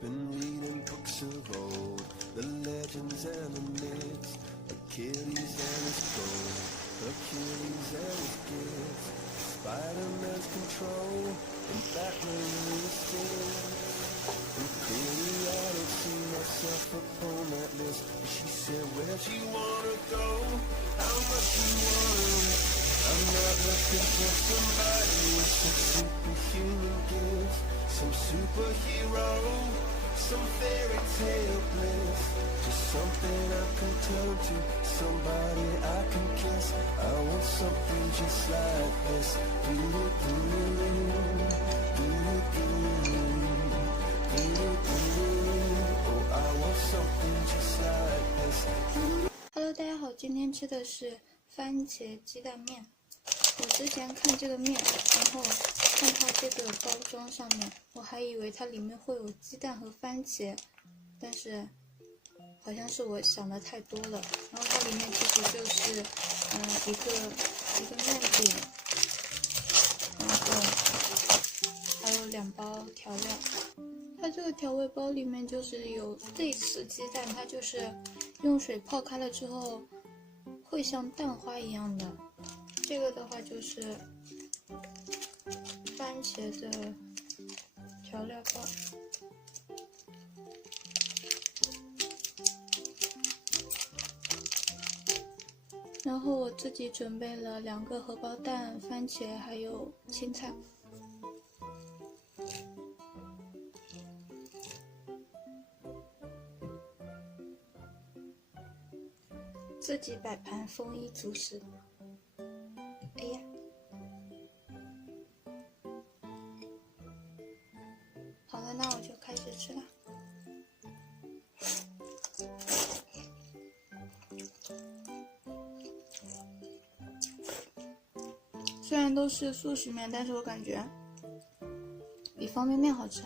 been reading books of old, the legends and the myths, Achilles and his gold, Achilles and his gifts, Spider-Man's control, and Batman his sting. And clearly I don't see myself upon that list. But she said, where'd you wanna go? How much you wanna? I'm not looking for somebody with some superhuman gifts, some superhero, some fairy tale bliss. Just something I can turn to, somebody I can kiss. I want something just like this. Hello， 大家好，今天吃的是番茄鸡蛋面。我之前看这个面，然后看它这个包装上面，我还以为它里面会有鸡蛋和番茄，但是好像是我想的太多了。然后它里面其实就是一个面饼，然后还有2包调料。它这个调味包里面就是有这次鸡蛋，它就是用水泡开了之后会像蛋花一样的。这个的话就是番茄的调料包，然后我自己准备了2个荷包蛋、番茄还有青菜。自己摆盘，丰衣足食。哎呀，好了，那我就开始吃了。虽然都是速食面，但是我感觉比方便面好吃。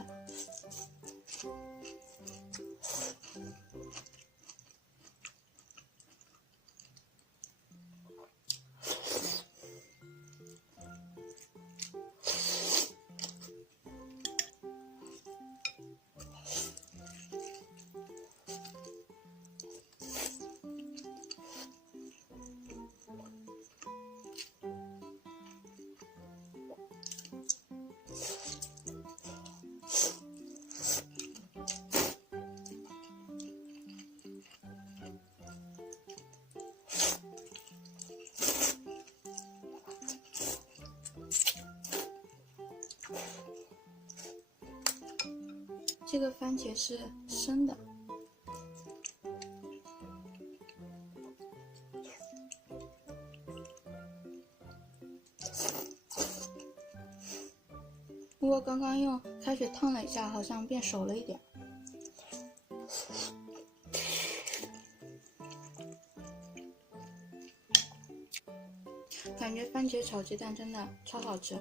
这个番茄是生的，不过刚刚用开水烫了一下，好像变熟了一点。感觉番茄炒鸡蛋真的超好吃。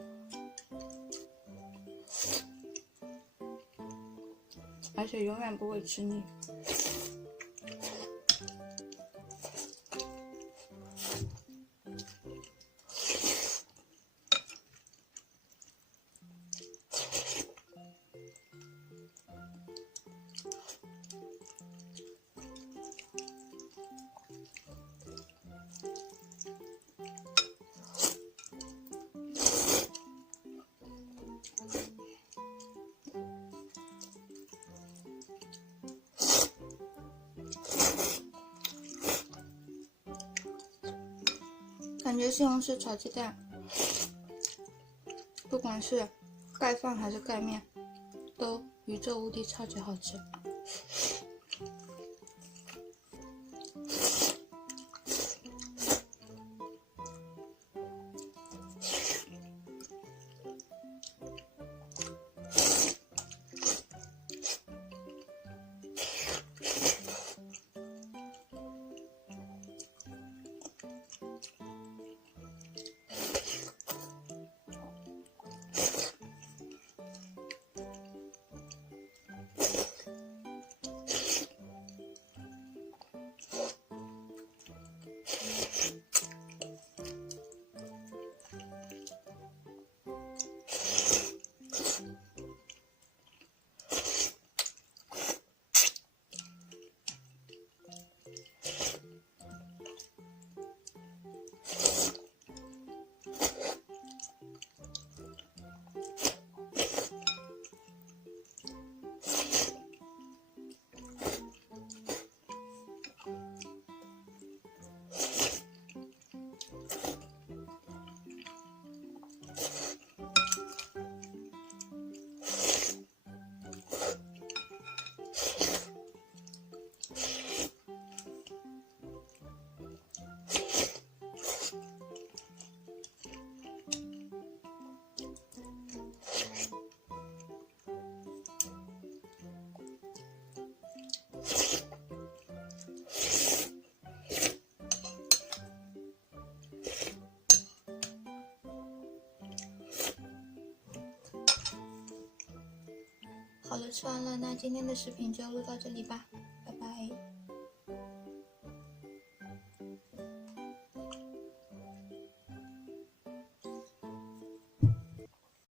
而且永远不会吃腻。感觉西红柿炒鸡蛋，不管是盖饭还是盖面，都宇宙无敌超级好吃。好了，吃完了，那今天的视频就录到这里吧，拜拜。